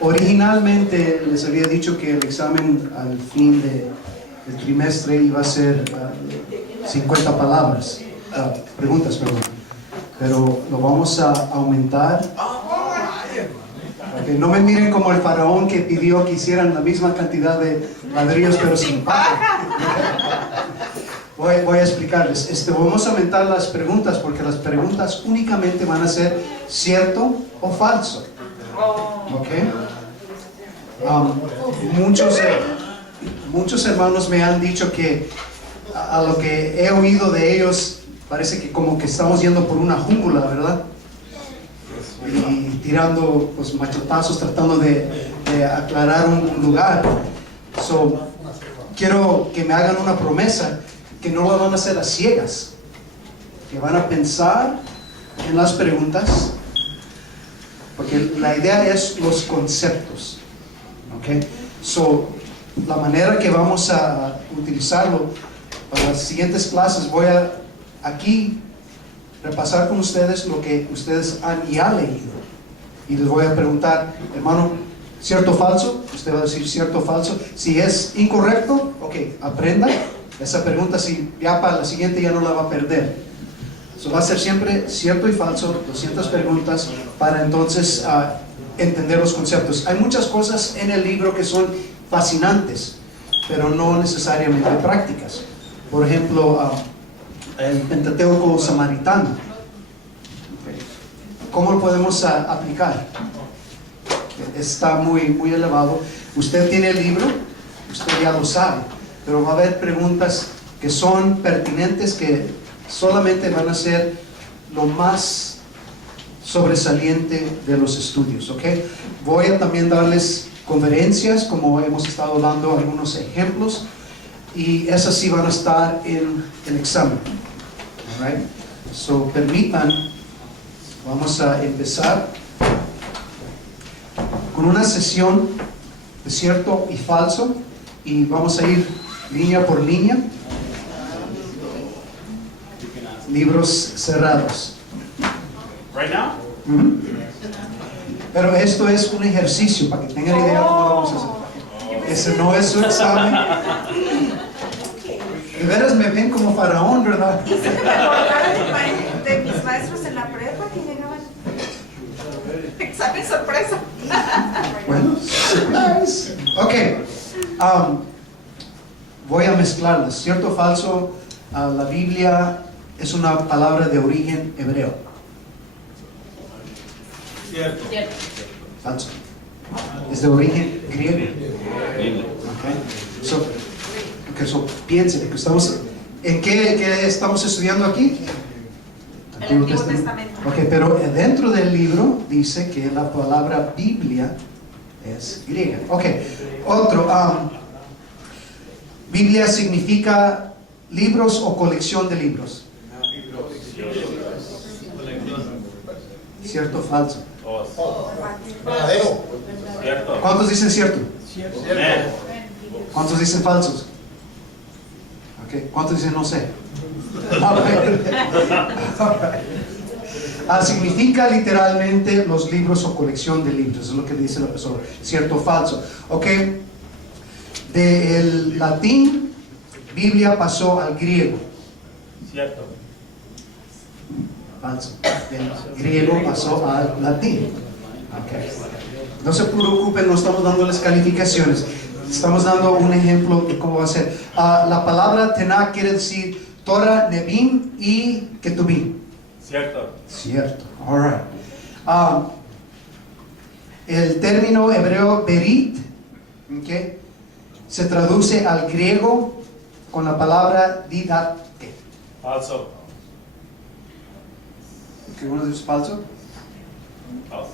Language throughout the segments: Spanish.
Originalmente les había dicho que el examen al fin del trimestre iba a ser 50 palabras, preguntas, perdón. Pero lo vamos a aumentar. Okay, no me miren como el faraón que pidió que hicieran la misma cantidad de ladrillos pero sin paja. Voy a explicarles. Vamos a aumentar las preguntas porque las preguntas únicamente van a ser cierto o falso. Okay. Muchos hermanos me han dicho que a lo que he oído de ellos parece que como que estamos yendo por una jungla, ¿verdad? Y tirando pues machetazos tratando de aclarar un lugar. Quiero que me hagan una promesa que no lo van a hacer a ciegas, que van a pensar en las preguntas, porque la idea es los conceptos. Okay? La manera que vamos a utilizarlo para las siguientes clases, voy a aquí repasar con ustedes lo que ustedes han ya leído y les voy a preguntar, hermano, ¿cierto o falso? Usted va a decir cierto o falso. Si es incorrecto, ok, aprenda esa pregunta, si ya para la siguiente ya no la va a perder. Va a ser siempre cierto y falso, 200 preguntas para entonces entender los conceptos. Hay muchas cosas en el libro que son fascinantes, pero no necesariamente prácticas. Por ejemplo, el Pentateuco samaritano. ¿Cómo lo podemos aplicar? Está muy elevado. Usted tiene el libro, usted ya lo sabe, pero va a haber preguntas que son pertinentes, que solamente van a ser lo más sobresaliente de los estudios. ¿Okay? Voy a también darles conferencias, como hemos estado dando algunos ejemplos, y esas sí van a estar en el examen. Alright? Permitan, vamos a empezar con una sesión de cierto y falso, y vamos a ir línea por línea, libros cerrados. Right now? Pero esto es un ejercicio para que tengan idea cómo lo vamos a hacer. Ese no es un examen. De veras me ven como faraón, ¿verdad? Y se me acordaron de mis maestros en la prepa que llegaban. Examen sorpresa. Bueno, surprise. Ok. Voy a mezclarlas. ¿Cierto o falso? La Biblia es una palabra de origen hebreo. Cierto. Falso. Es de origen griego. So, piensen que estamos. ¿En qué estamos estudiando aquí? El Antiguo Testamento. Ok, pero dentro del libro dice que la palabra Biblia es griega. Ok, otro. Biblia significa libros o colección de libros. ¿Cierto o falso? Cierto. ¿Cuántos dicen cierto? ¿Cuántos dicen falsos? Okay. ¿Cuántos dicen no sé? Significa literalmente los libros o colección de libros, es lo que dice la persona, cierto o falso. Ok, del latín, Biblia pasó al griego. Cierto. Falso. Del griego pasó al latín. Okay. No se preocupen, no estamos dándoles calificaciones. Estamos dando un ejemplo de cómo va a ser. La palabra Tenach quiere decir Torah, Nebim y Ketubim. Cierto. Cierto. All right. El término hebreo berit, okay, se traduce al griego con la palabra didate. Falso. ¿Qué uno dice falso? Falso.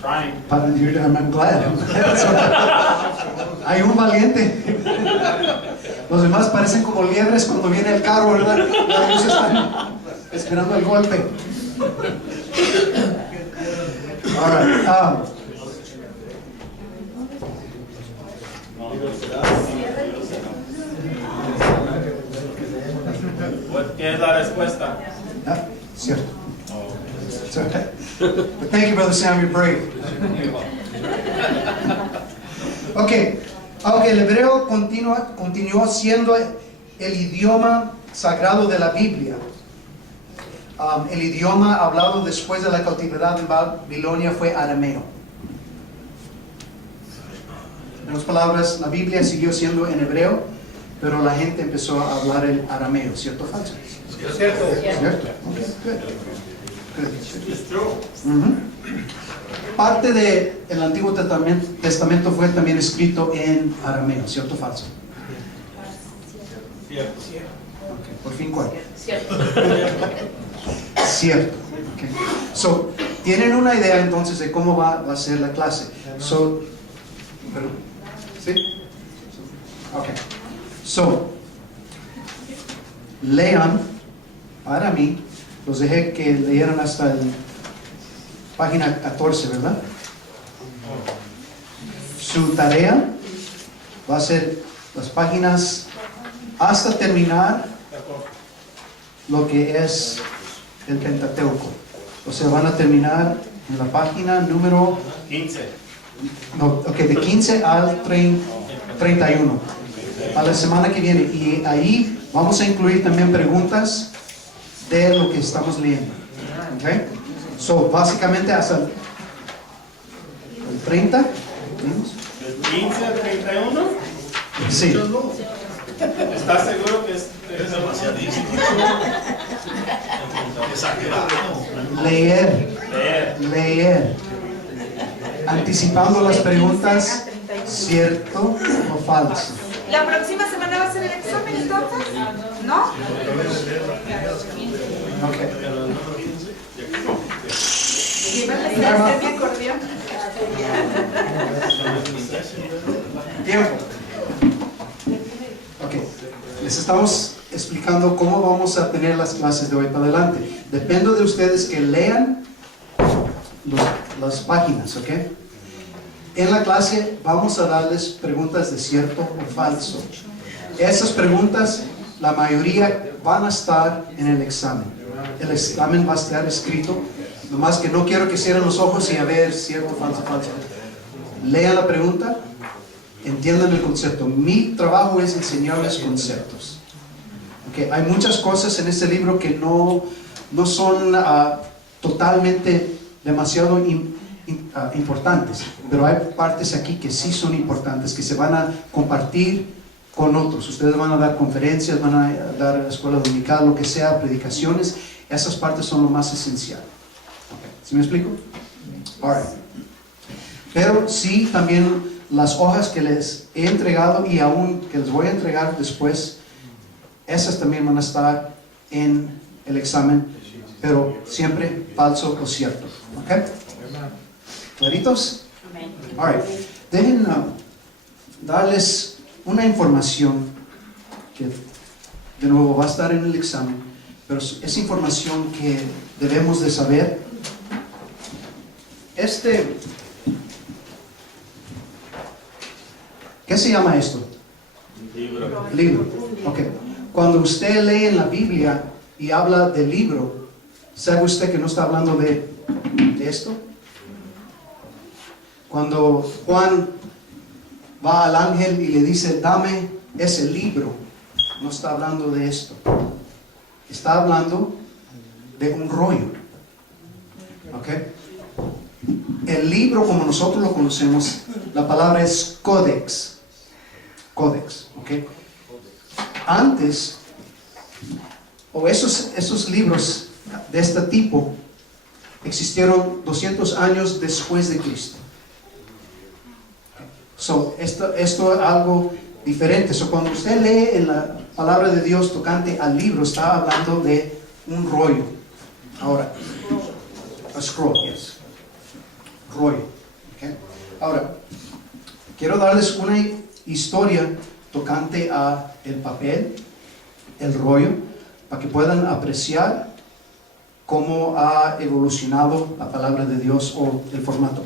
Trying. I'm glad. Hay un valiente. Los demás parecen como liebres cuando viene el carro, ¿verdad? Ellos están esperando el golpe. All right. ¿Qué es la respuesta? Cierto. But thank you, Brother Sam, you're brave. Ok, aunque el hebreo continuó siendo el idioma sagrado de la Biblia, el idioma hablado después de la cautividad en Babilonia fue arameo. En otras palabras, la Biblia siguió siendo en hebreo, pero la gente empezó a hablar el arameo, ¿cierto o falso? Cierto. ¿Cierto? Okay, good. It's true. Parte del Antiguo Testamento fue también escrito en arameo, ¿cierto o falso? Cierto. Okay, por fin, ¿cuál? Cierto. Cierto. Okay. So, tienen una idea entonces de cómo va a ser la clase. So, ¿sí? Ok. So, lean para mí. Los dejé que leyeran hasta la página 14, ¿verdad? Su tarea va a ser las páginas hasta terminar lo que es el Pentateuco. O sea, van a terminar en la página número 15. no, okay, de 15 al 31 a la semana que viene, y ahí vamos a incluir también preguntas de lo que estamos leyendo. Okay? So, básicamente hasta el 30. ¿Del 15 al 31? Sí. ¿Estás seguro que es demasiadísimo? Leer. Anticipando las preguntas, ¿cierto o falso? ¿La próxima semana va a ser el examen entonces? ¿No? Okay. Llévale mi acordeón. Tiempo. Ok. Les estamos explicando cómo vamos a tener las clases de hoy para adelante. Depende de ustedes que lean las páginas, ¿ok? En la clase vamos a darles preguntas de cierto o falso. Esas preguntas, la mayoría van a estar en el examen. El examen va a estar escrito, nomás que no quiero que cierren los ojos y a ver cierto, falso, falso. Lean la pregunta, entiendan el concepto. Mi trabajo es enseñarles conceptos. Okay, hay muchas cosas en este libro que no son totalmente demasiado importantes, pero hay partes aquí que sí son importantes, que se van a compartir con otros. Ustedes van a dar conferencias, van a dar escuela dominical, lo que sea, predicaciones. Esas partes son lo más esencial. Okay. ¿Sí me explico? All right. Pero sí, también las hojas que les he entregado y aún que les voy a entregar después, esas también van a estar en el examen, pero siempre falso o cierto. ¿Ok? ¿Claritos? All right. Dejen darles una información que de nuevo va a estar en el examen, pero es información que debemos de saber. ¿Qué se llama esto? Libro. Ok. Cuando usted lee en la Biblia y habla de libro, ¿sabe usted que no está hablando de esto? Cuando Juan va al ángel y le dice, dame ese libro, no está hablando de esto. Está hablando de un rollo. ¿Ok? El libro, como nosotros lo conocemos, la palabra es códex. Códex. ¿Ok? Antes, o esos libros de este tipo existieron 200 años después de Cristo. So, esto es algo diferente. So, cuando usted lee en la palabra de Dios tocante al libro, está hablando de un rollo. Ahora, a scroll, yes. Rollo. Okay. Ahora, quiero darles una historia tocante a el papel, el rollo, para que puedan apreciar cómo ha evolucionado la palabra de Dios o el formato.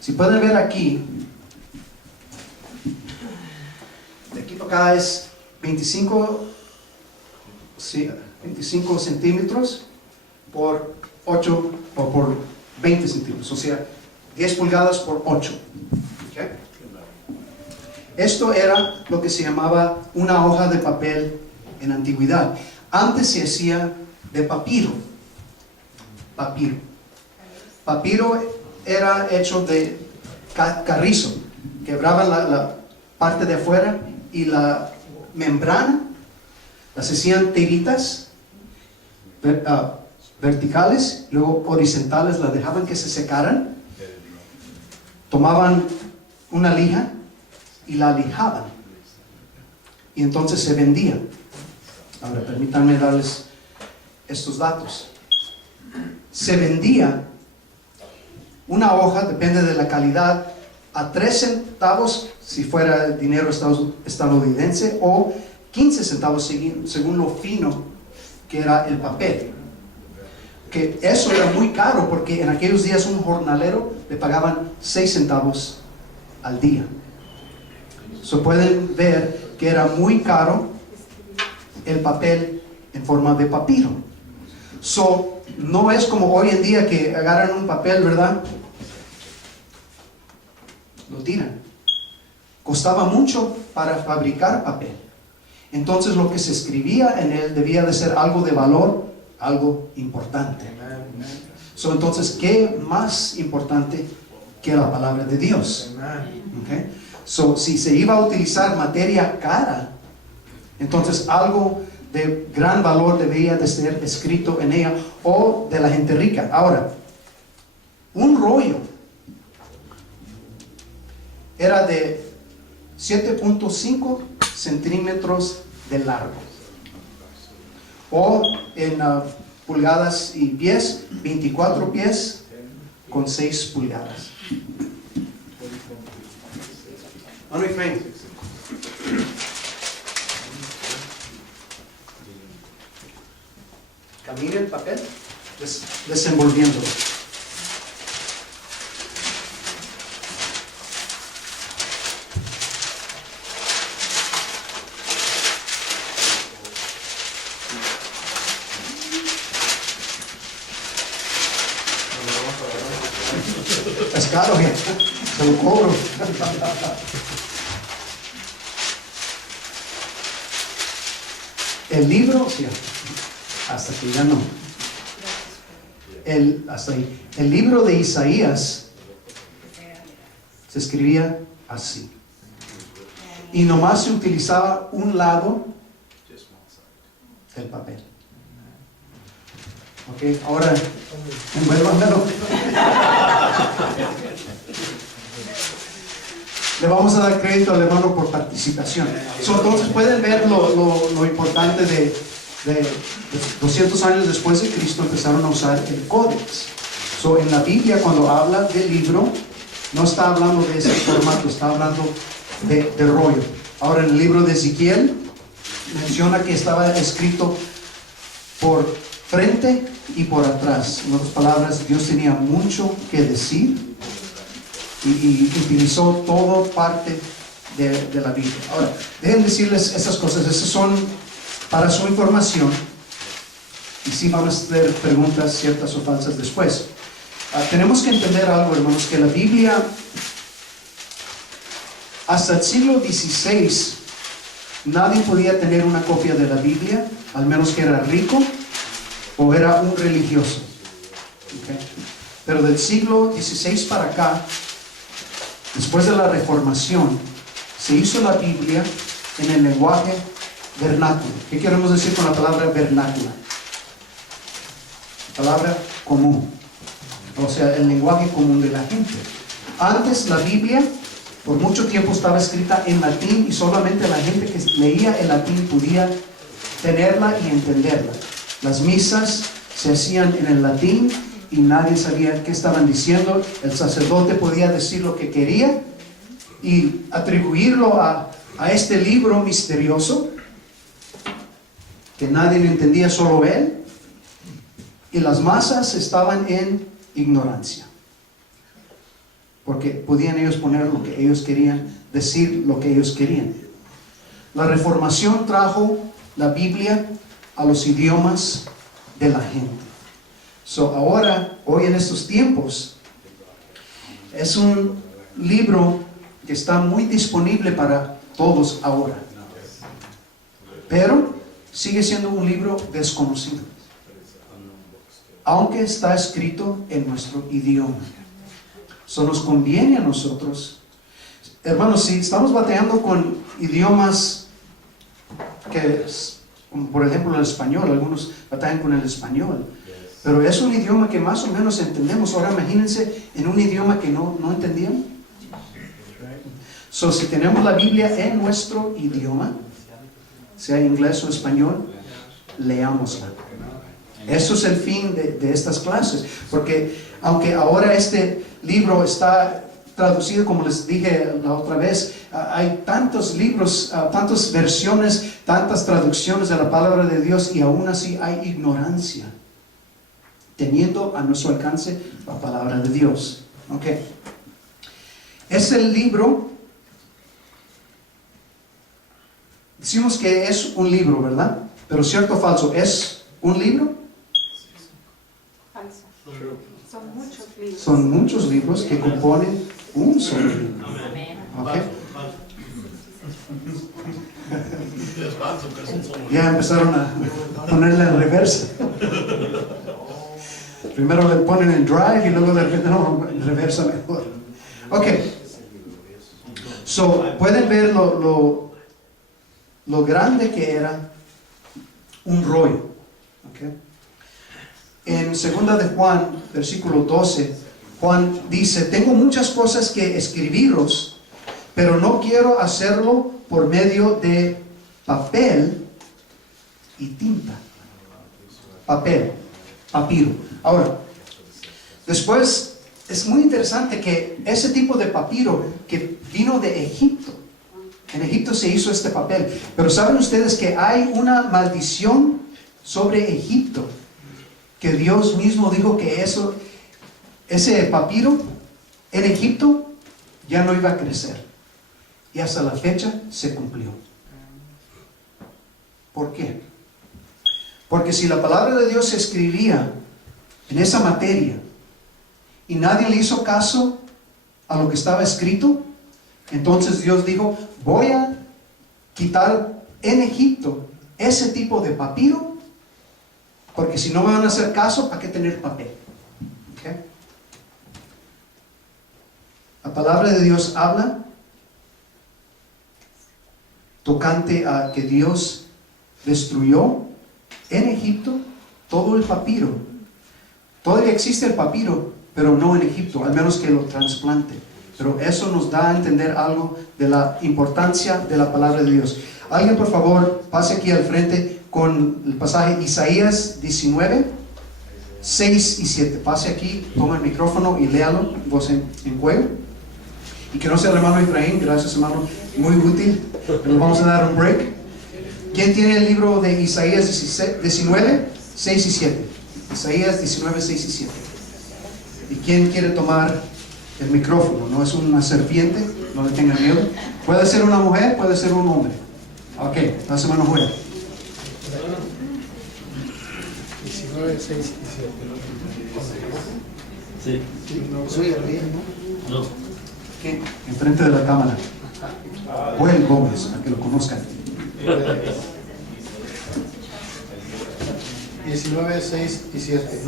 Si pueden ver aquí, de aquí para acá es 25 centímetros por 8 o por 20 centímetros, o sea, 10 pulgadas por 8. ¿Okay? Esto era lo que se llamaba una hoja de papel en la antigüedad. Antes se hacía de papiro. Papiro era hecho de carrizo. Quebraban la parte de afuera y la membrana, las hacían tiritas verticales, luego horizontales, las dejaban que se secaran, tomaban una lija y la lijaban, y entonces se vendía. Ahora permítanme darles estos datos. Se vendía una hoja, depende de la calidad, a 3 centavos si fuera dinero estadounidense, o 15 centavos según lo fino que era el papel. Que eso era muy caro, porque en aquellos días un jornalero le pagaban 6 centavos al día. Pueden ver que era muy caro el papel en forma de papiro. No es como hoy en día que agarran un papel, ¿verdad? Lo tiran. Costaba mucho para fabricar papel. Entonces lo que se escribía en él debía de ser algo de valor, algo importante. Entonces, ¿qué más importante que la palabra de Dios? Okay. Si se iba a utilizar materia cara, entonces algo de gran valor debía de ser escrito en ella, o de la gente rica. Ahora, un rollo era de 7.5 centímetros de largo, o en pulgadas y pies, 24 pies con 6 pulgadas. On my friend. Camina el papel desenvolviéndolo. Es caro, se lo cobro. El libro, sí, hasta que ya no. Hasta ahí. El libro de Isaías se escribía así. Y nomás se utilizaba un lado del papel. Ok, ahora envuélvanmelo. Le vamos a dar crédito al hermano por participación. Entonces pueden ver lo importante de 200 años después de Cristo empezaron a usar el códex. En la Biblia, cuando habla del libro, no está hablando de ese formato, está hablando de rollo. Ahora, en el libro de Ezequiel menciona que estaba escrito por frente y por atrás. En otras palabras, Dios tenía mucho que decir y utilizó todo parte de la Biblia. Ahora, dejen decirles esas cosas. Esas son para su información, y sí vamos a hacer preguntas ciertas o falsas después. Tenemos que entender algo, hermanos, que la Biblia hasta el siglo XVI nadie podía tener una copia de la Biblia, al menos que era rico o era un religioso. Okay. Pero del siglo XVI para acá, después de la Reformación, se hizo la Biblia en el lenguaje vernáculo. ¿Qué queremos decir con la palabra vernácula? Palabra común, o sea, el lenguaje común de la gente. Antes la Biblia por mucho tiempo estaba escrita en latín, y solamente la gente que leía el latín podía tenerla y entenderla. Las misas se hacían en el latín y nadie sabía qué estaban diciendo. El sacerdote podía decir lo que quería y atribuirlo a este libro misterioso que nadie lo entendía, solo él, y las masas estaban en ignorancia, porque podían ellos poner lo que ellos querían, decir lo que ellos querían. La Reformación trajo la Biblia a los idiomas de la gente. So, ahora, hoy en estos tiempos, es un libro que está muy disponible para todos ahora. Pero sigue siendo un libro desconocido, aunque está escrito en nuestro idioma. So, nos conviene a nosotros, hermanos, si estamos batallando con idiomas que, como por ejemplo el español, algunos batallan con el español, pero es un idioma que más o menos entendemos. Ahora imagínense en un idioma que no entendíamos. So, si tenemos la Biblia en nuestro idioma, sea inglés o español, leámosla. Eso es el fin de estas clases, porque aunque ahora este libro está traducido, como les dije la otra vez, hay tantos libros, tantas versiones, tantas traducciones de la palabra de Dios, y aún así hay ignorancia, teniendo a nuestro alcance la palabra de Dios. Okay. Es el libro, decimos que es un libro, ¿verdad? Pero cierto o falso, ¿es un libro? Falso. Son muchos libros. Son muchos libros que componen un solo libro. Okay. Es falso, que es un solo. Ya empezaron a ponerle en reversa. Primero le ponen en drive y luego de repente no, en reversa mejor. Ok. So, pueden ver lo grande que era un rollo. Okay. En 2 de Juan, versículo 12, Juan dice: tengo muchas cosas que escribiros, pero no quiero hacerlo por medio de papel y tinta. Papel, papiro. Ahora, después es muy interesante que ese tipo de papiro que vino de Egipto, en Egipto se hizo este papel, pero ¿saben ustedes que hay una maldición sobre Egipto? Que Dios mismo dijo que ese papiro en Egipto ya no iba a crecer. Y hasta la fecha se cumplió. ¿Por qué? Porque si la palabra de Dios se escribía en esa materia y nadie le hizo caso a lo que estaba escrito, entonces Dios dijo: voy a quitar en Egipto ese tipo de papiro, porque si no me van a hacer caso, ¿para qué tener papel? ¿Okay? La palabra de Dios habla tocante a que Dios destruyó en Egipto todo el papiro. Todavía existe el papiro, pero no en Egipto, al menos que lo trasplante. Pero eso nos da a entender algo de la importancia de la palabra de Dios. Alguien, por favor, pase aquí al frente con el pasaje Isaías 19, 6 y 7. Pase aquí, toma el micrófono y léalo, voz en cuello. Y que no sea el hermano Efraín, gracias hermano, muy útil, pero vamos a dar un break. ¿Quién tiene el libro de Isaías 19, 6 y 7? Isaías 19, 6 y 7. ¿Y quién quiere tomar el micrófono? No es una serpiente, no le tengan miedo. Puede ser una mujer, puede ser un hombre. Ok, la semana juega. 19, 6 y 7. Sí. Soy el rey, ¿no? No. ¿Quién? Enfrente de la cámara. Joel Gómez, para que lo conozcan. 19, 6 y 7.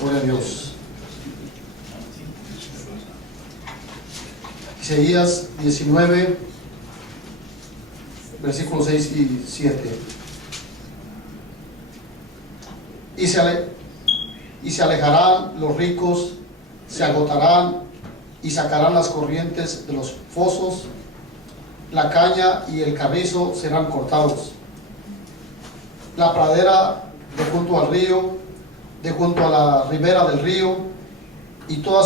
Gloria a Dios. Isaías 19, versículos 6 y 7. Y se alejarán los ricos, se agotarán y sacarán las corrientes de los fosos, la caña y el carrizo serán cortados. La pradera de junto al río, de junto a la ribera del río, y toda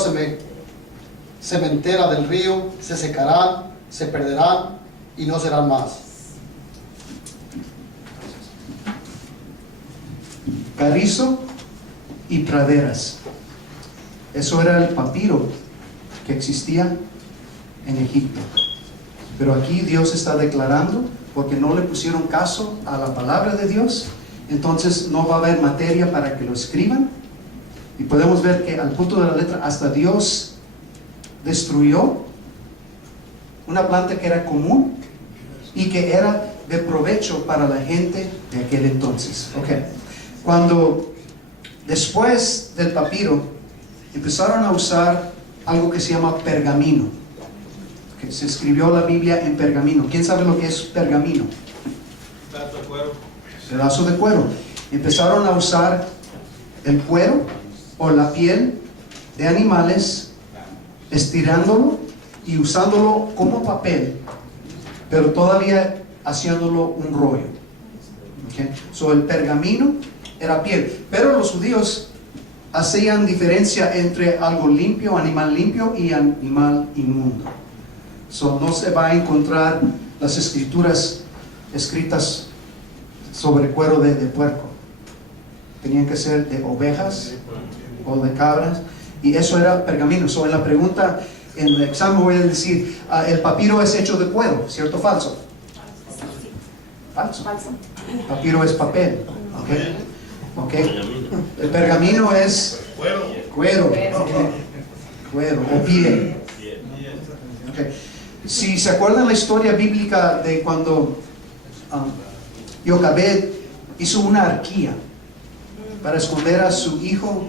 sementera del río se secarán, se perderán y no serán más. Carrizo y praderas. Eso era el papiro que existía en Egipto. Pero aquí Dios está declarando, porque no le pusieron caso a la palabra de Dios, entonces no va a haber materia para que lo escriban. Y podemos ver que al punto de la letra hasta Dios destruyó una planta que era común y que era de provecho para la gente de aquel entonces. Okay. Cuando después del papiro empezaron a usar algo que se llama pergamino. Okay. Se escribió la Biblia en pergamino. ¿Quién sabe lo que es pergamino? Pedazo de cuero. Pedazo de cuero. Empezaron a usar el cuero o la piel de animales, estirándolo y usándolo como papel, pero todavía haciéndolo un rollo. Okay. So, el pergamino era piel, pero los judíos hacían diferencia entre algo limpio, animal limpio, y animal inmundo. So, no se va a encontrar las escrituras escritas sobre cuero de puerco. Tenían que ser de ovejas o de cabras, y eso era pergamino. So, en la pregunta, en el examen voy a decir, el papiro es hecho de cuero, ¿cierto o falso? Falso. El papiro es papel. Okay. El pergamino es cuero. Okay. Cuero o piel. Okay. Si se acuerdan la historia bíblica de cuando Jocabed hizo una arquía para esconder a su hijo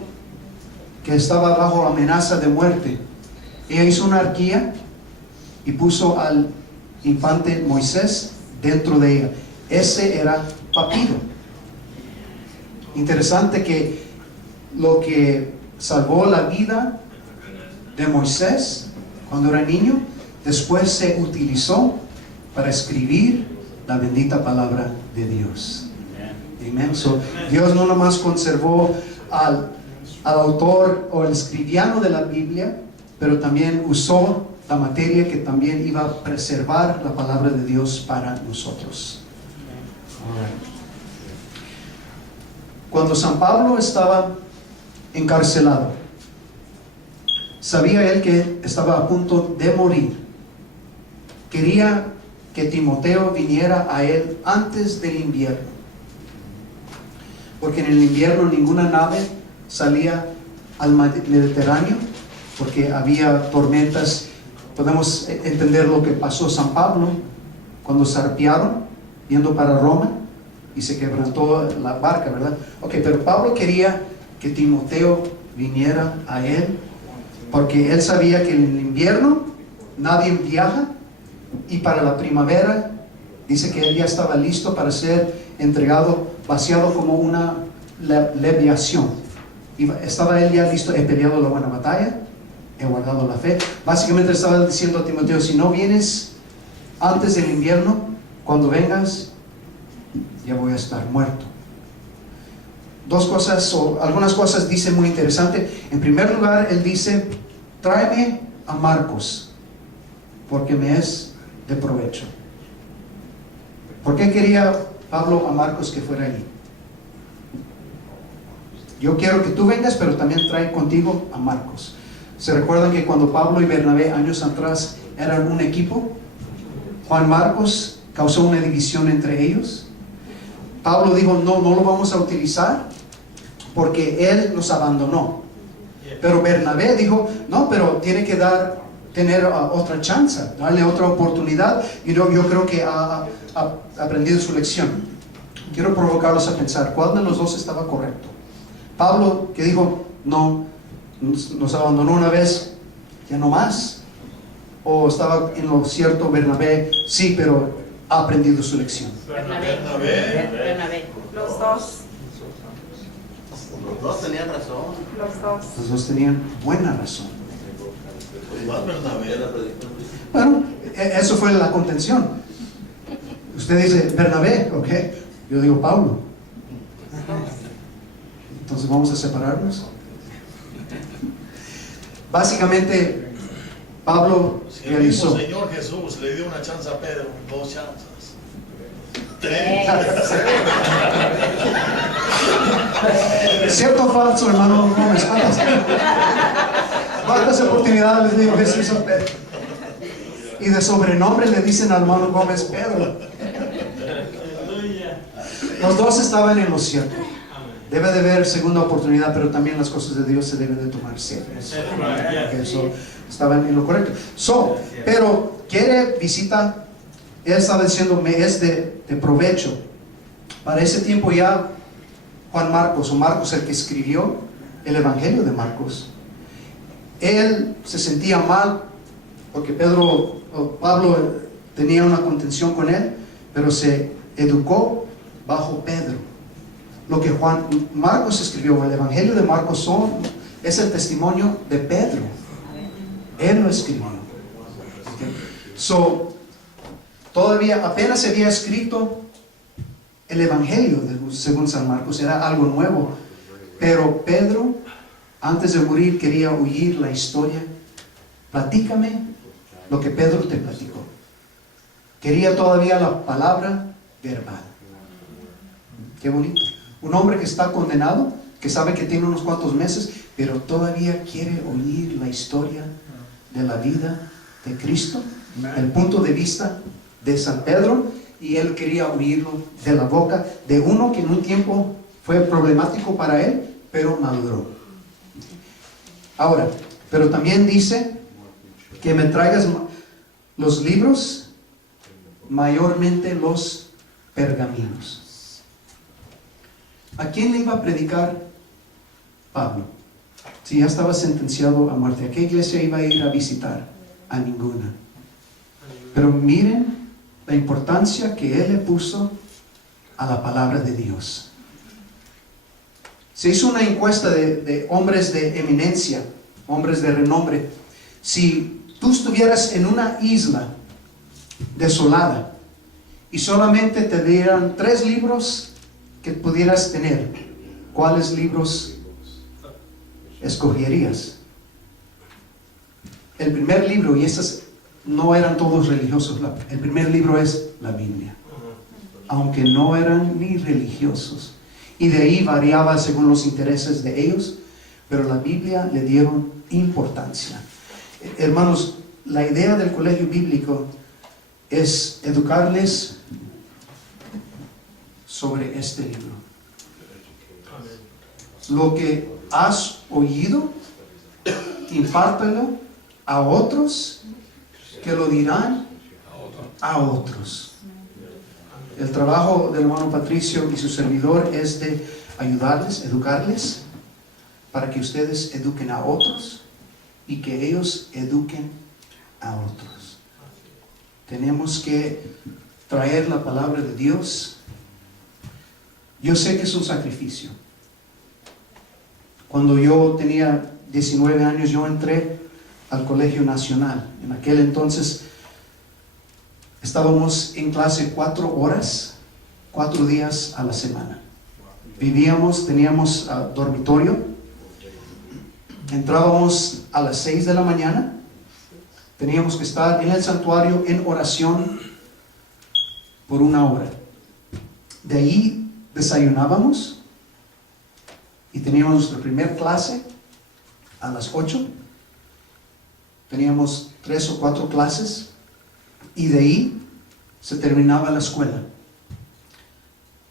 que estaba bajo amenaza de muerte. Ella hizo una arquía y puso al infante Moisés dentro de ella. Ese era papiro. Interesante que lo que salvó la vida de Moisés cuando era niño, después se utilizó para escribir la bendita palabra de Dios. Amen. So, Dios no nomás conservó al autor o el escribiano de la Biblia, pero también usó la materia que también iba a preservar la palabra de Dios para nosotros. Cuando San Pablo estaba encarcelado, sabía él que estaba a punto de morir. Quería que Timoteo viniera a él antes del invierno, porque en el invierno ninguna nave salía al Mediterráneo, porque había tormentas. Podemos entender lo que pasó San Pablo cuando zarpearon yendo para Roma y se quebrantó la barca, ¿verdad? Ok, pero Pablo quería que Timoteo viniera a él, porque él sabía que en el invierno nadie viaja, y para la primavera dice que él ya estaba listo para ser entregado, vaciado como una leviación. Y estaba él ya listo. He peleado la buena batalla, he guardado la fe. Básicamente estaba diciendo a Timoteo: si no vienes antes del invierno, cuando vengas ya voy a estar muerto. Dos cosas, o algunas cosas dice muy interesante. En primer lugar, él dice: tráeme a Marcos, porque me es de provecho. ¿Por qué quería Pablo a Marcos que fuera allí? Yo quiero que tú vengas, pero también trae contigo a Marcos. ¿Se recuerdan que cuando Pablo y Bernabé años atrás eran un equipo? Juan Marcos causó una división entre ellos. Pablo dijo: no lo vamos a utilizar porque él nos abandonó. Pero Bernabé dijo: no, pero tiene que tener otra chance, darle otra oportunidad. Y yo creo que ha aprendido su lección. Quiero provocarlos a pensar, ¿cuál de los dos estaba correcto? Pablo, que dijo: no, nos abandonó una vez, ya no más. ¿O estaba en lo cierto Bernabé? Sí, pero ha aprendido su lección. Bernabé. Los dos. Los dos tenían razón. Los dos tenían buena razón. Pues más Bernabé la predicó. Bueno, eso fue la contención. Usted dice Bernabé, ok. Yo digo Pablo. Entonces vamos a separarnos. Básicamente, Pablo Si el realizó. mismo Señor Jesús le dio una chance a Pedro, dos chances. ¿Cierto o falso, hermano Gómez? ¿Cuántas oportunidades le dio Jesús a Pedro? Y de sobrenombre le dicen al hermano Gómez Pedro. Los dos estaban en lo cierto. Debe de haber segunda oportunidad, pero también las cosas de Dios se deben de tomar serias. Eso estaban en lo correcto. Pero quiere visita. Él estaba diciendo, me es de provecho. Para ese tiempo ya Juan Marcos, o Marcos el que escribió el Evangelio de Marcos, él se sentía mal porque Pablo tenía una contención con él, pero se educó bajo Pedro. Lo que Juan Marcos escribió, el Evangelio de Marcos es el testimonio de Pedro. Él lo escribió. Todavía apenas se había escrito el Evangelio según San Marcos, era algo nuevo. Pero Pedro, antes de morir, quería oír la historia. Platícame lo que Pedro te platicó. Quería todavía la palabra verbal. Qué bonito. Un hombre que está condenado, que sabe que tiene unos cuantos meses, pero todavía quiere oír la historia de la vida de Cristo, el punto de vista de San Pedro, y él quería oírlo de la boca de uno que en un tiempo fue problemático para él, pero maduró. Ahora, pero también dice que me traigas los libros, mayormente los pergaminos. ¿A quién le iba a predicar Pablo? Si ya estaba sentenciado a muerte, ¿a qué iglesia iba a ir a visitar? A ninguna. Pero miren la importancia que él le puso a la palabra de Dios. Se hizo una encuesta de hombres de eminencia, hombres de renombre. Si tú estuvieras en una isla desolada y solamente te dieran 3 libros que pudieras tener, ¿cuáles libros escogerías? El primer libro, y estos no eran todos religiosos, el primer libro es la Biblia, aunque no eran ni religiosos, y de ahí variaba según los intereses de ellos, pero la Biblia le dieron importancia. Hermanos, la idea del colegio bíblico es educarles sobre este libro. Lo que has oído, impártelo a otros, que lo dirán a otros. El trabajo del hermano Patricio y su servidor es de ayudarles, educarles, para que ustedes eduquen a otros y que ellos eduquen a otros. Tenemos que traer la palabra de Dios. Yo sé que es un sacrificio. Cuando yo tenía 19 años, yo entré al Colegio Nacional. En aquel entonces estábamos en clase 4 horas, 4 días a la semana. Teníamos dormitorio. Entrábamos a las 6 de la mañana. Teníamos que estar en el santuario en oración por 1 hora. De ahí desayunábamos y teníamos nuestra primera clase a las 8. Teníamos 3 o 4 clases y de ahí se terminaba la escuela.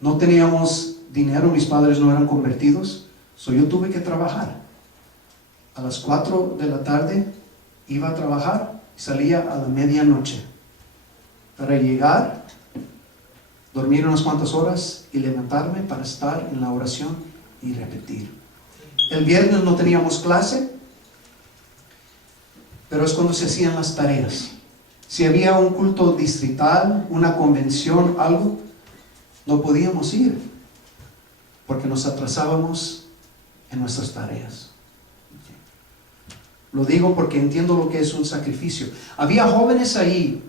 No teníamos dinero, mis padres no eran convertidos, yo tuve que trabajar. A las 4 de la tarde iba a trabajar y salía a la medianoche para llegar, dormir unas cuantas horas y levantarme para estar en la oración y repetir. El viernes no teníamos clase, pero es cuando se hacían las tareas. Si había un culto distrital, una convención, algo, no podíamos ir porque nos atrasábamos en nuestras tareas. Lo digo porque entiendo lo que es un sacrificio. Había jóvenes ahí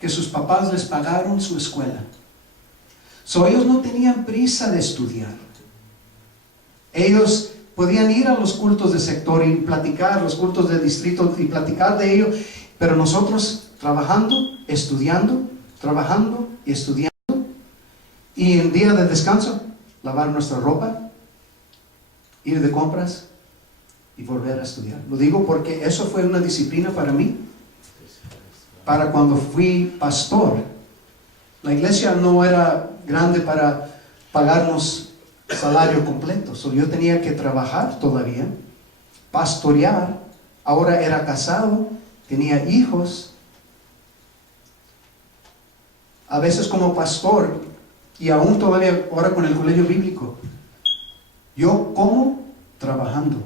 que sus papás les pagaron su escuela. Ellos no tenían prisa de estudiar. Ellos podían ir a los cultos de sector y platicar, los cultos de distrito y platicar de ello, pero nosotros trabajando, estudiando, trabajando y estudiando, y en día de descanso, lavar nuestra ropa, ir de compras y volver a estudiar. Lo digo porque eso fue una disciplina para mí, para cuando fui pastor. La iglesia no era grande para pagarnos salario completo. So, yo tenía que trabajar todavía, pastorear. Ahora era casado, tenía hijos. A veces como pastor, y aún todavía ahora con el colegio bíblico, yo como trabajando.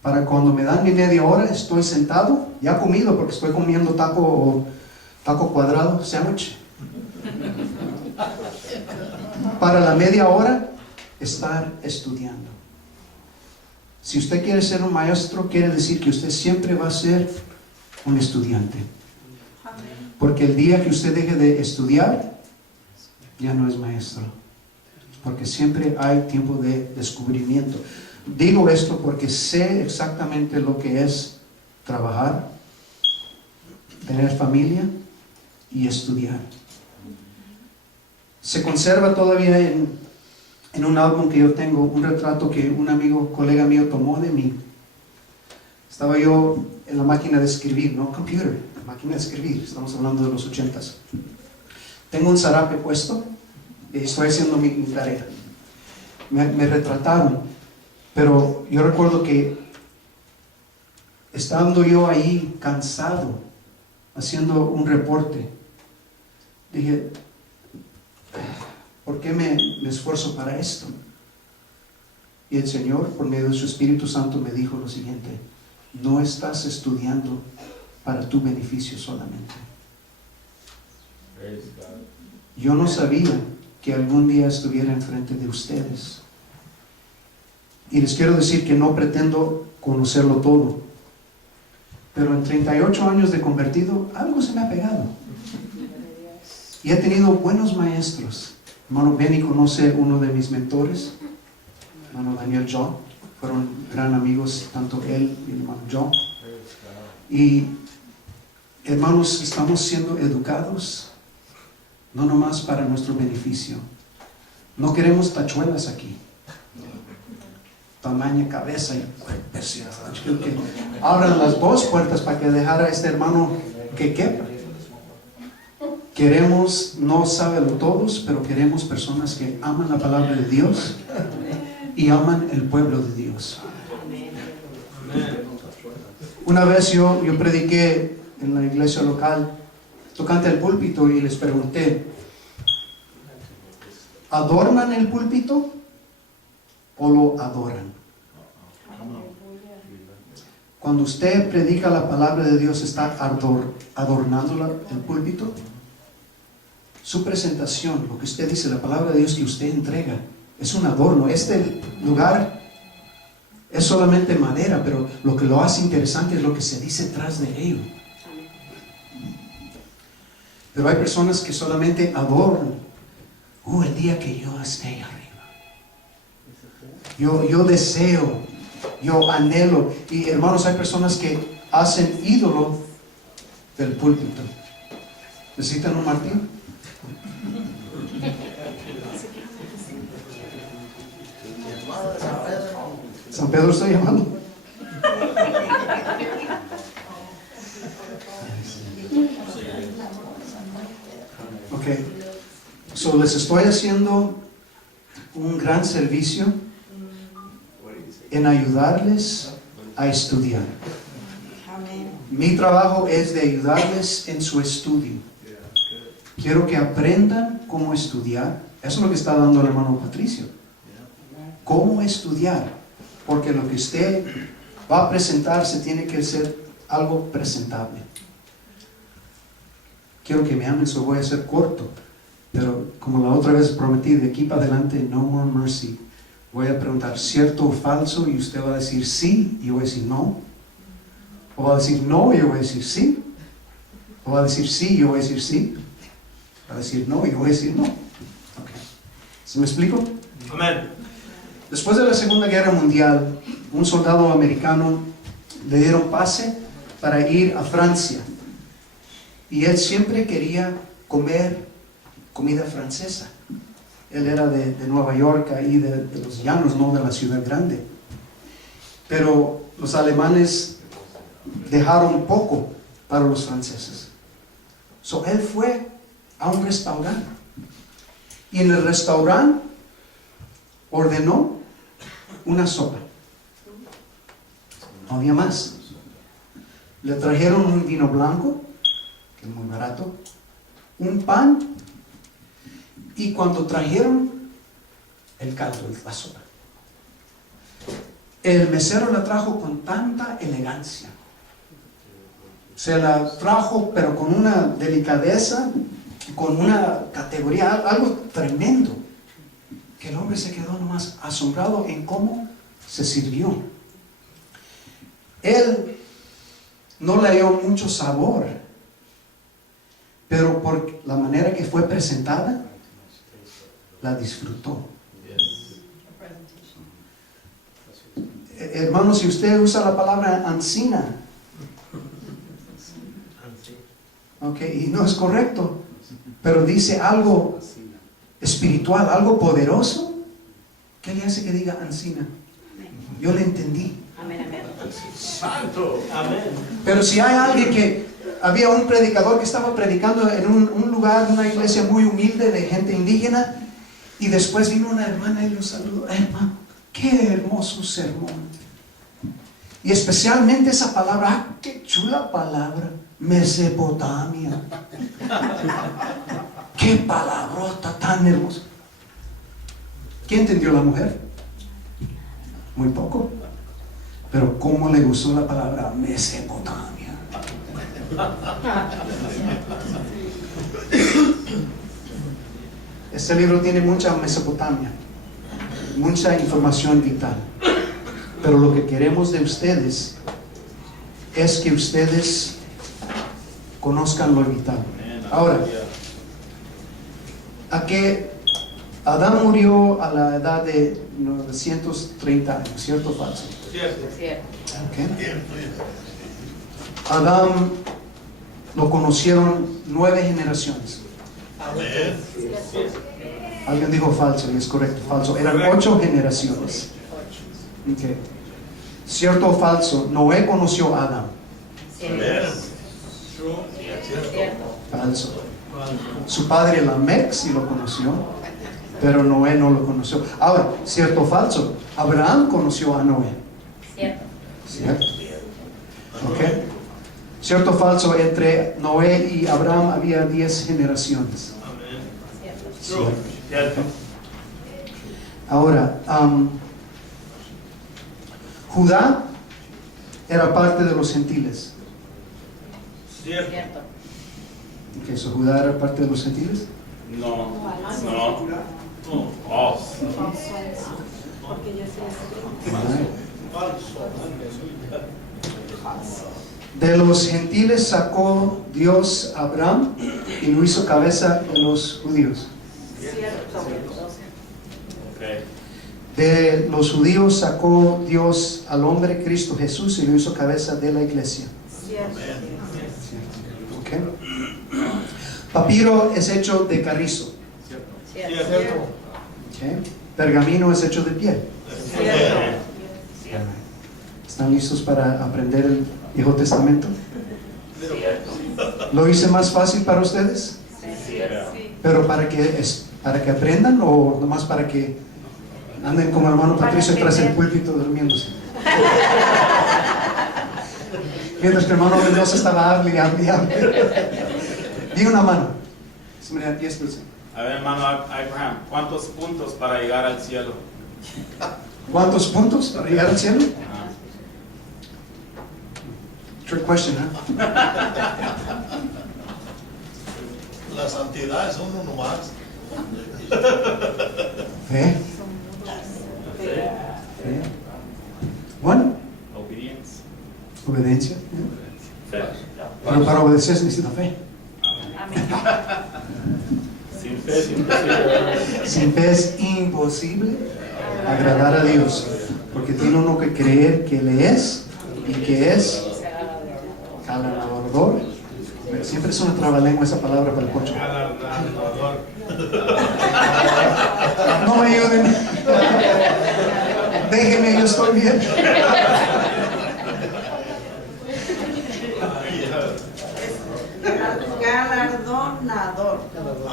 Para cuando me dan mi media hora, estoy sentado, ya comido, porque estoy comiendo taco cuadrado, sándwich. Para la media hora, estar estudiando. Si usted quiere ser un maestro, quiere decir que usted siempre va a ser un estudiante. Porque el día que usted deje de estudiar, ya no es maestro. Porque siempre hay tiempo de descubrimiento. Digo esto porque sé exactamente lo que es trabajar, tener familia y estudiar. Se conserva todavía en un álbum que yo tengo, un retrato que un amigo, colega mío tomó de mí. Estaba yo en la máquina de escribir, no computer, la máquina de escribir, estamos hablando de los 80s. Tengo un zarape puesto y estoy haciendo mi tarea. Me retrataron, pero yo recuerdo que estando yo ahí cansado, haciendo un reporte, dije, ¿por qué me esfuerzo para esto? Y el Señor, por medio de su Espíritu Santo, me dijo lo siguiente: no estás estudiando para tu beneficio solamente. Yo no sabía que algún día estuviera enfrente de ustedes. Y les quiero decir que no pretendo conocerlo todo, pero en 38 años de convertido, algo se me ha pegado. Y he tenido buenos maestros. Hermano Benny conoce uno de mis mentores, hermano Daniel John. Fueron gran amigos, tanto él y el hermano John. Y hermanos, estamos siendo educados, no nomás para nuestro beneficio. No queremos tachuelas aquí. Tamaña, cabeza y que abran las dos puertas para que dejara a este hermano que quepa. Queremos, no sábelo todos, pero queremos personas que aman la palabra de Dios y aman el pueblo de Dios. Una vez yo prediqué en la iglesia local, tocante al púlpito, y les pregunté, ¿adornan el púlpito o lo adoran? Cuando usted predica la palabra de Dios, ¿está adornando el púlpito? Su presentación, lo que usted dice, la palabra de Dios que usted entrega, es un adorno. Este lugar es solamente madera, pero lo que lo hace interesante es lo que se dice tras de ello. Pero hay personas que solamente adoran. El día que yo esté arriba, yo deseo, yo anhelo. Y hermanos, hay personas que hacen ídolo del púlpito. ¿Necesitan un martillo? San Pedro está llamando. Ok. So, les estoy haciendo un gran servicio en ayudarles a estudiar. Mi trabajo es de ayudarles en su estudio. Quiero que aprendan cómo estudiar. Eso es lo que está dando el hermano Patricio. Cómo estudiar. Porque lo que usted va a presentar se tiene que ser algo presentable. Quiero que me amen, eso voy a ser corto. Pero como la otra vez prometí, de aquí para adelante, no more mercy. Voy a preguntar cierto o falso y usted va a decir sí y yo voy a decir no. O va a decir no y yo voy a decir sí. O va a decir sí y yo voy a decir sí. Va a decir no y yo voy a decir no. Okay. ¿Se me explico? Amén. Después de la Segunda Guerra Mundial, un soldado americano le dieron pase para ir a Francia. Y él siempre quería comer comida francesa. Él era de Nueva York, ahí de los llanos, no de la ciudad grande. Pero los alemanes dejaron poco para los franceses. So él fue a un restaurante. Y en el restaurante ordenó una sopa. No había más. Le trajeron un vino blanco, que es muy barato, un pan, y cuando trajeron el caldo, la sopa, el mesero la trajo con tanta elegancia. Se la trajo, pero con una delicadeza, con una categoría, algo tremendo, que el hombre se quedó nomás asombrado en cómo se sirvió. Él no le dio mucho sabor, pero por la manera que fue presentada, la disfrutó. Hermano, si usted usa la palabra ancina, y no es correcto, pero dice algo espiritual, algo poderoso, ¿qué le hace que diga ancina? Yo le entendí. Amén, amén. Santo. Amén. Pero si hay alguien que, había un predicador que estaba predicando en un lugar, una iglesia muy humilde de gente indígena, y después vino una hermana y lo saludó. Hermano, qué hermoso sermón. Y especialmente esa palabra, qué chula palabra, Mesopotamia. Qué palabrota tan hermosa. ¿Qué entendió la mujer? Muy poco. Pero cómo le gustó la palabra Mesopotamia. Este libro tiene mucha Mesopotamia, mucha información vital. Pero lo que queremos de ustedes es que ustedes conozcan lo vital. Ahora, a que Adán murió a la edad de 930 años, ¿cierto o falso? Cierto. Okay. Adán lo conocieron 9 generaciones. Amén. Alguien dijo falso y es correcto, falso. Eran 8 generaciones. Okay. ¿Cierto o falso? Noé conoció a Adán. Amén. Falso. Su padre Lamec sí lo conoció, pero Noé no lo conoció. Ahora, ¿cierto o falso? Abraham conoció a Noé. Cierto. Okay. ¿Cierto o falso? Entre Noé y Abraham había 10 generaciones. Cierto. Ahora, Judá era parte de los gentiles. Cierto. Okay, so Judá era parte de los gentiles. No. Oh. Porque yo soy De los gentiles sacó Dios a Abraham y lo hizo cabeza de los judíos. Okay. De los judíos sacó Dios al hombre Cristo Jesús y lo hizo cabeza de la iglesia. Okay. Papiro es hecho de carrizo. Cierto. Okay. Pergamino es hecho de piel. ¿Están listos para aprender el Viejo Testamento? ¿Lo hice más fácil para ustedes? ¿Pero para que aprendan o nomás para que anden como el hermano Patricio tras el púlpito durmiéndose? Mientras que el hermano Mendoza estaba hable. Diga una mano. A ver, hermano Abraham, ¿cuántos puntos para llegar al cielo? ¿Cuántos puntos para llegar al cielo? Trick question, ¿eh? La santidad es uno nomás. Fe. Bueno, obediencia. Pero para obedecer se necesita fe. Sin fe es imposible. Sin fe es imposible agradar a Dios, porque tiene uno que creer que Él es y que es galardonador. Siempre es una trabalengua esa palabra para el cocho. No me ayuden. Déjenme, yo estoy bien.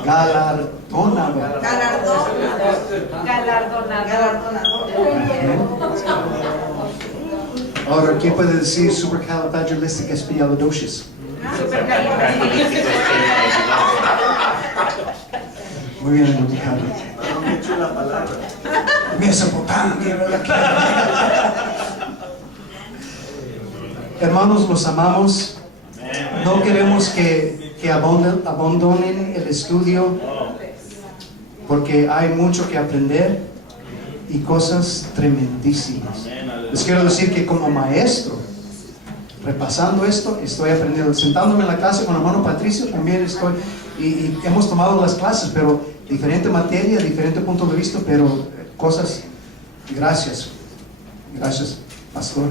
galardonador. Galardonado. Galardonado. Ahora, ¿quién puede decir supercalifragilisticexpialidocious? Muy bien, multijado. Mesopotamia. Hermanos, los amamos. No queremos que abandonen el estudio, porque hay mucho que aprender y cosas tremendísimas. Les quiero decir que como maestro, repasando esto, estoy aprendiendo. Sentándome en la clase con el hermano Patricio, también estoy, y hemos tomado las clases, pero diferente materia, diferente punto de vista, pero cosas. Gracias, pastor.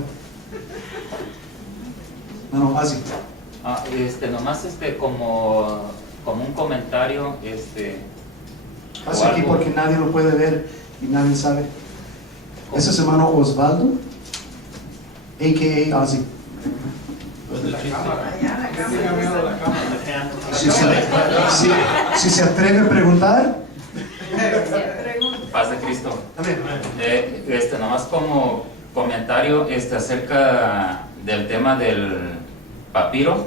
No, así. Nomás como un comentario, Pasa aquí porque nadie lo puede ver y nadie sabe. Ese es hermano Osvaldo, a.k.a. Ozzy. Si se atreve a preguntar. Paz de Cristo. Amén. Nomás como comentario acerca del tema del papiro,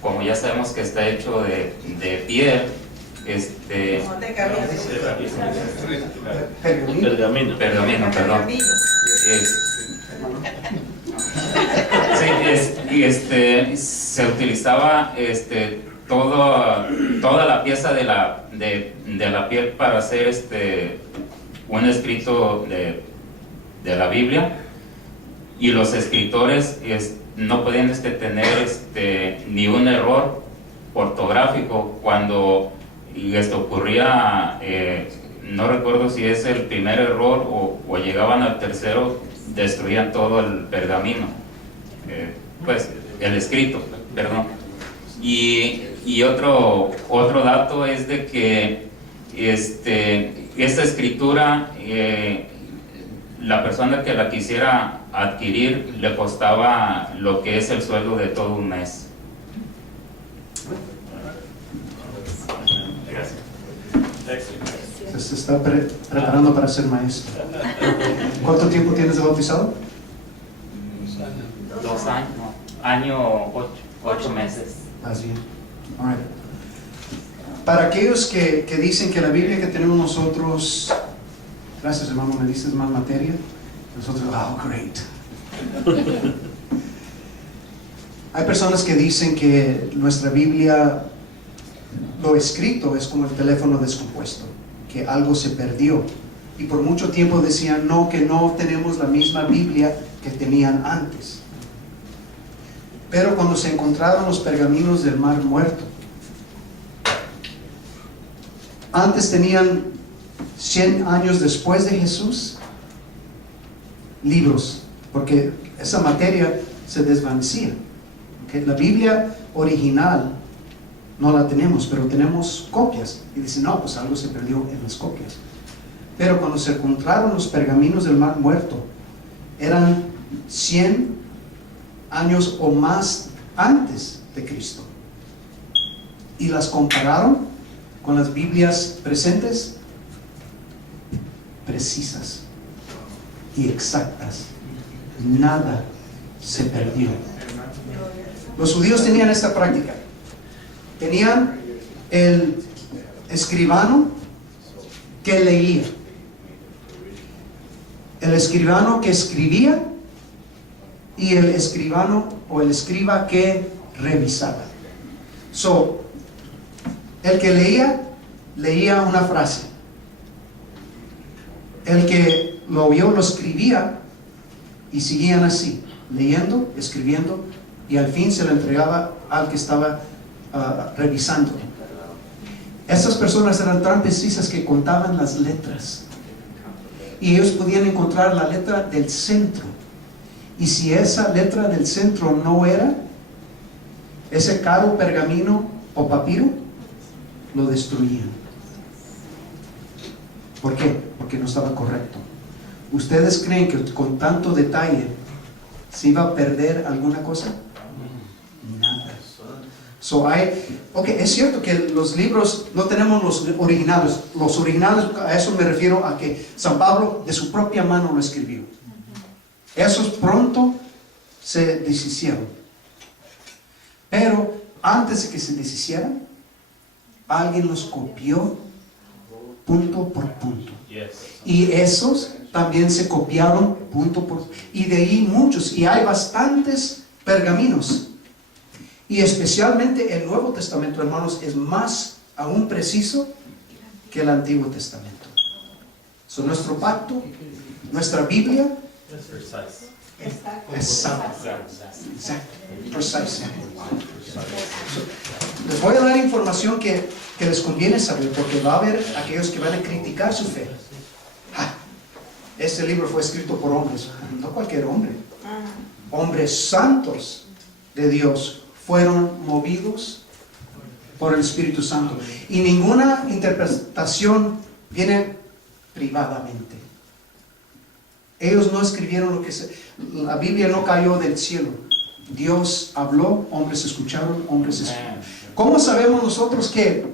como ya sabemos que está hecho de piel, Pergamino. Perdón. Se utilizaba toda la pieza de la piel para hacer un escrito de la Biblia, y los escritores no podían tener ni un error ortográfico. Cuando ocurría, no recuerdo si es el primer error o llegaban al tercero, destruían todo el pergamino, pues el escrito, perdón. Y otro dato es de que esta escritura, la persona que la quisiera adquirir le costaba lo que es el sueldo de todo un mes. Se está preparando para ser maestro. ¿Cuánto tiempo tienes de bautizado? 2 años, año 8 meses. Así. All right. Para aquellos que dicen que la Biblia que tenemos nosotros, gracias hermano, me dices más materia, nosotros, oh great. Hay personas que dicen que nuestra Biblia, lo escrito es como el teléfono descompuesto, que algo se perdió, y por mucho tiempo decían no, que no tenemos la misma Biblia que tenían antes. Pero cuando se encontraron los pergaminos del Mar Muerto, antes tenían 100 años después de Jesús libros, porque esa materia se desvanecía. ¿Okay? La Biblia original no la tenemos, pero tenemos copias. Y dicen, no, pues algo se perdió en las copias. Pero cuando se encontraron los pergaminos del Mar Muerto, eran 100 años o más antes de Cristo. Y las compararon con las Biblias presentes, precisas y exactas. Nada se perdió. Los judíos tenían esta práctica. Tenían el escribano que leía, el escribano que escribía y el escribano o el escriba que revisaba. El que leía una frase, el que lo vio lo escribía, y seguían así, leyendo, escribiendo, y al fin se lo entregaba al que estaba revisando. Estas personas eran tan precisas que contaban las letras, y ellos podían encontrar la letra del centro, y si esa letra del centro no era ese caro pergamino o papiro, lo destruían. ¿Por qué? Porque no estaba correcto. ¿Ustedes creen que con tanto detalle se iba a perder alguna cosa? Nada. Ok, es cierto que los libros no tenemos los originales. Los originales, a eso me refiero a que San Pablo de su propia mano lo escribió. Esos pronto se deshicieron. Pero antes de que se deshicieran, alguien los copió punto por punto. Y esos también se copiaron punto por punto. Y de ahí muchos. Y hay bastantes pergaminos. Y especialmente el Nuevo Testamento, hermanos, es más aún preciso que el Antiguo Testamento. Nuestro pacto, nuestra Biblia, exacto, precise. Les voy a dar información que les conviene saber, porque va a haber aquellos que van a criticar su fe. Este libro fue escrito por hombres, no cualquier hombre. Hombres santos de Dios fueron movidos por el Espíritu Santo. Y ninguna interpretación viene privadamente. Ellos no escribieron lo que la Biblia no cayó del cielo. Dios habló, hombres escucharon, hombres escucharon. ¿Cómo sabemos nosotros que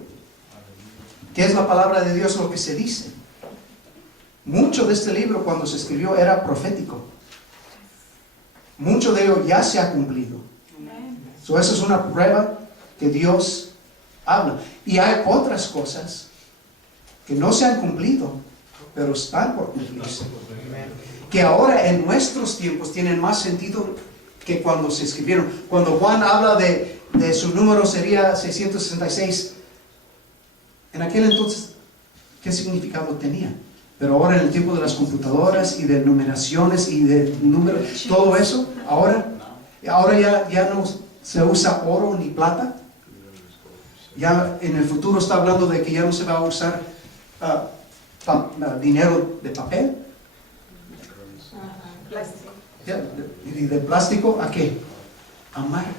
es la palabra de Dios lo que se dice? Mucho de este libro cuando se escribió era profético. Mucho de ello ya se ha cumplido. Esa es una prueba que Dios habla. Y hay otras cosas que no se han cumplido, pero están por cumplirse. Que ahora en nuestros tiempos tienen más sentido que cuando se escribieron. Cuando Juan habla de su número sería 666, en aquel entonces, ¿qué significado tenía? Pero ahora en el tiempo de las computadoras y de numeraciones y de números, todo eso, ahora ya no se usa oro ni plata. Ya en el futuro está hablando de que ya no se va a usar dinero de papel. Plástico. ¿Y de plástico a qué? A marca.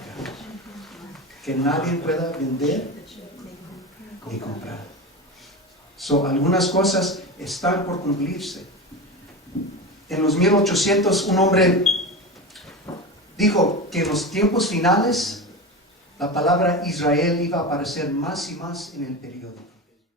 Que nadie pueda vender ni comprar. Algunas cosas están por cumplirse. En los 1800 un hombre dijo que en los tiempos finales la palabra Israel iba a aparecer más y más en el periódico.